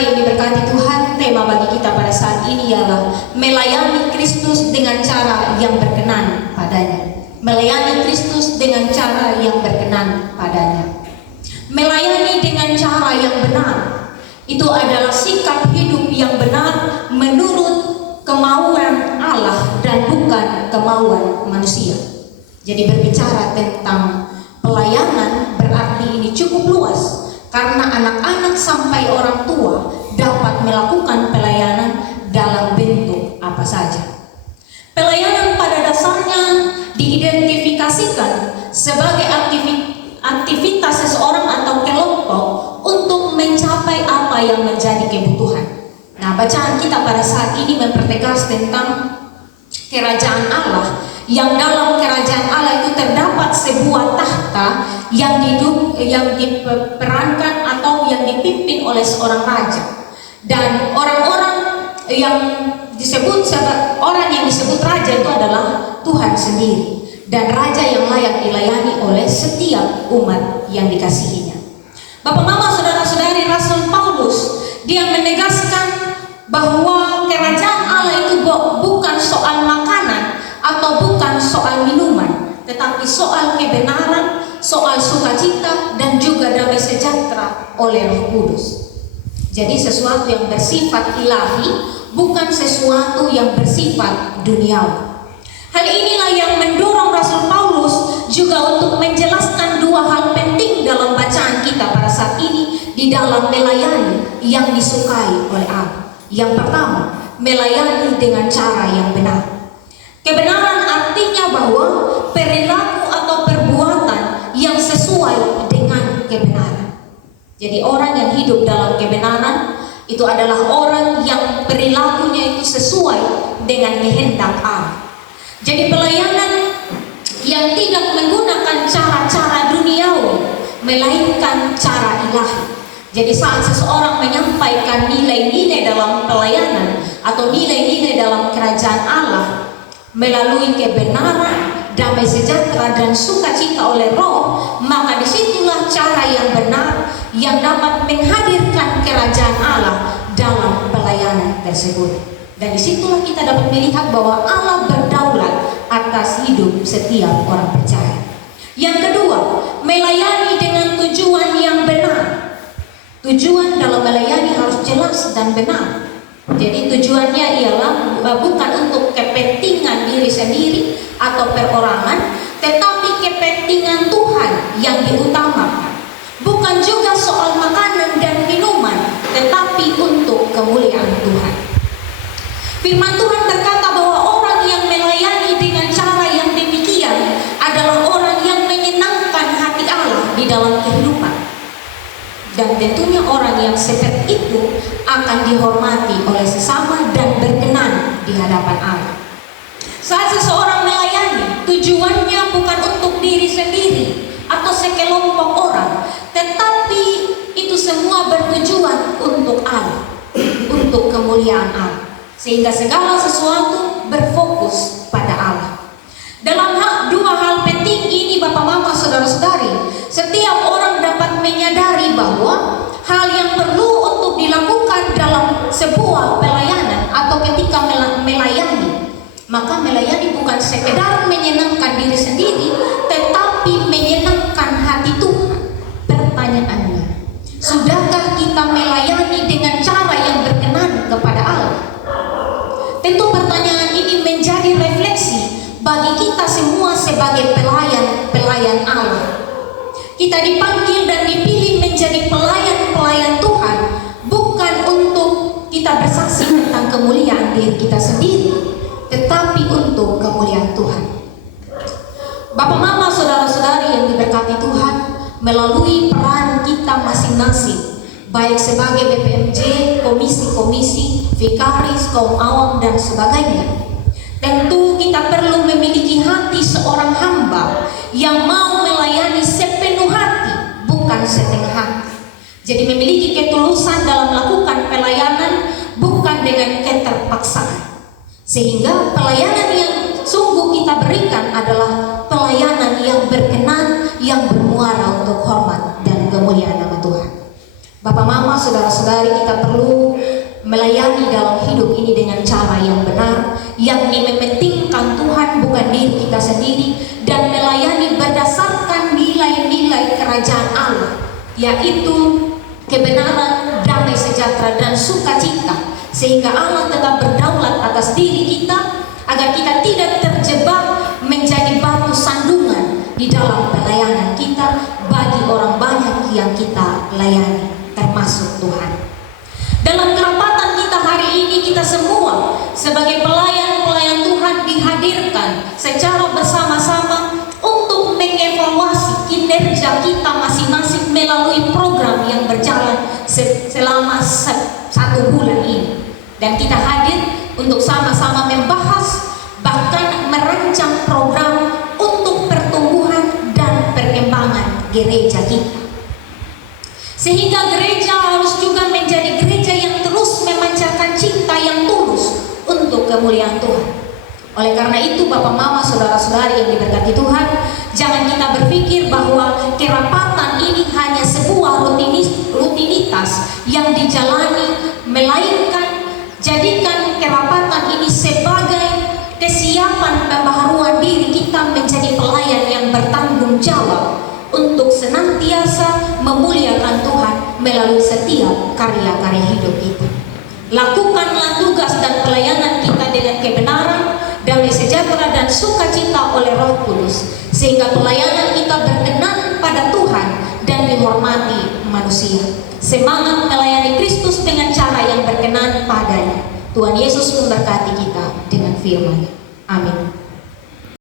saudara-saudari yang diberkati Tuhan, tema bagi kita pada saat ini ialah melayani Kristus dengan cara yang berkenan padanya. Melayani Kristus dengan cara yang berkenan padanya. Melayani dengan cara yang benar, itu adalah sikap hidup yang benar menurut kemauan Allah dan bukan kemauan manusia. Jadi berbicara tentang pelayanan berarti ini cukup luas, karena anak-anak sampai orang tua dapat melakukan pelayanan dalam bentuk apa saja. Pelayanan pada dasarnya diidentifikasikan sebagai aktivitas seseorang atau kelompok untuk mencapai apa yang menjadi kebutuhan. Nah, bacaan kita pada saat ini mempertegas tentang kerajaan Allah, yang dalam kerajaan Allah itu terdapat sebuah tahta yang diperankan atau yang dipimpin oleh seorang raja, dan orang-orang yang disebut raja itu adalah Tuhan sendiri, dan raja yang layak dilayani oleh setiap umat yang dikasihinya. Bapak, mama, saudara-saudari, Rasul Paulus dia menegaskan bahwa kerajaan Allah itu bukan soal makanan atau bukan soal minuman, tetapi soal kebenaran, soal sukacita, dan juga damai sejahtera oleh Roh Kudus. Jadi sesuatu yang bersifat ilahi, bukan sesuatu yang bersifat duniawi. Hal inilah yang mendorong Rasul Paulus juga untuk menjelaskan dua hal penting dalam bacaan kita pada saat ini di dalam melayani yang disukai oleh Allah. Yang pertama, melayani dengan cara yang benar. Kebenaran artinya bahwa perilaku atau perbuatan yang sesuai dengan kebenaran. Jadi orang yang hidup dalam kebenaran itu adalah orang yang perilakunya itu sesuai dengan kehendak Allah. Jadi pelayanan yang tidak menggunakan cara-cara duniawi, melainkan cara ilahi. Jadi saat seseorang menyampaikan nilai-nilai dalam pelayanan atau nilai-nilai dalam kerajaan Allah melalui kebenaran, damai sejahtera, dan sukacita oleh Roh, maka disitulah cara yang benar yang dapat menghadirkan kerajaan Allah dalam pelayanan tersebut. Dan disitulah kita dapat melihat bahwa Allah berdaulat atas hidup setiap orang percaya. Yang kedua, melayani dengan tujuan yang benar. Tujuan dalam melayani harus jelas dan benar. Jadi tujuannya ialah bukan untuk kepentingan diri sendiri atau perorangan, tetapi kepentingan Tuhan yang diutamakan. Bukan juga soal makanan dan minuman, tetapi untuk kemuliaan Tuhan. Firman Tuhan berkata bahwa orang yang melayani dengan cara yang demikian adalah orang yang menyenangkan hati Allah di dalam kehidupan. Dan tentunya orang yang seperti itu akan dihormati oleh sesama dan berkenan di hadapan Allah. Saat seseorang melayani, tujuannya bukan untuk diri sendiri atau sekelompok orang, tetapi itu semua bertujuan untuk Allah, untuk kemuliaan Allah, sehingga segala sesuatu berfokus pada Allah. Dalam dua hal penting ini, Bapak, Mama, saudara-saudari, setiap orang dapat menyadari bahwa hal yang perlu untuk dilakukan dalam sebuah pelayanan atau ketika melayani, maka melayani bukan sekedar menyenangkan diri sendiri, tetapi menyenangkan hati Tuhan. Pertanyaannya, sudahkah kita melayani dengan cara yang berkenan kepada Allah? Tentu pertanyaan ini menjadi refleksi bagi kita semua sebagai pelayan Allah. Kita dipanggil dan dipilih menjadi pelayan Tuhan, bukan untuk kita bersaksi tentang kemuliaan diri kita sendiri, tetapi untuk kemuliaan Tuhan. Bapak, mama, saudara-saudari yang diberkati Tuhan, melalui peran kita masing-masing, baik sebagai BPMJ, komisi-komisi, vikaris, kaum awam, dan sebagainya, tentu kita perlu memiliki hati seorang hamba yang mau melayani sepenuh hati, bukan setengah hati. Jadi memiliki ketulusan dalam melakukan pelayanan, bukan dengan keterpaksaan. Sehingga pelayanan yang sungguh kita berikan adalah pelayanan yang berkenan, yang bermuara untuk hormat dan kemuliaan nama Tuhan. Bapak Mama, saudara-saudari, kita perlu melayani dalam hidup ini dengan cara yang benar, yakni mementingkan Tuhan bukan diri kita sendiri, dan melayani berdasarkan nilai-nilai kerajaan Allah, yaitu kebenaran, damai sejahtera, dan sukacita, sehingga Allah tetap berdaulat atas diri kita, agar kita tidak terjebak menjadi batu sandungan di dalam pelayanan kita bagi orang banyak yang kita layani, termasuk Tuhan. Dalam kerapatan kita hari ini, kita semua sebagai pelayan-pelayan Tuhan dihadirkan secara bersama-sama untuk mengevaluasi kinerja kita masing-masing melalui program yang berjalan selama 1 bulan ini. Dan kita hadir untuk sama-sama membahas, bahkan merancang program untuk pertumbuhan dan perkembangan gereja kita. Sehingga gereja harus juga menjadi gereja yang terus memancarkan cinta yang tulus untuk kemuliaan Tuhan. Oleh karena itu, Bapak Mama, saudara-saudari yang diberkati Tuhan, jangan kita berpikir bahwa kerapatan ini hanya sebuah rutinitas yang dijalani, melainkan jadikan kerapatan ini sebagai kesiapan pembaharuan diri kita menjadi pelayan yang bertanggung jawab untuk senantiasa memuliakan Tuhan melalui setiap karya-karya hidup kita. Lakukanlah tugas dan pelayanan kita dengan kebenaran, damai sejahtera, dan sukacita oleh Roh Kudus, sehingga pelayanan kita berkenan pada Tuhan dan dihormati manusia. Semangat melayani Kristus dengan cara yang berkenan padanya. Tuhan Yesus memberkati kita dengan firman-Nya. Amin.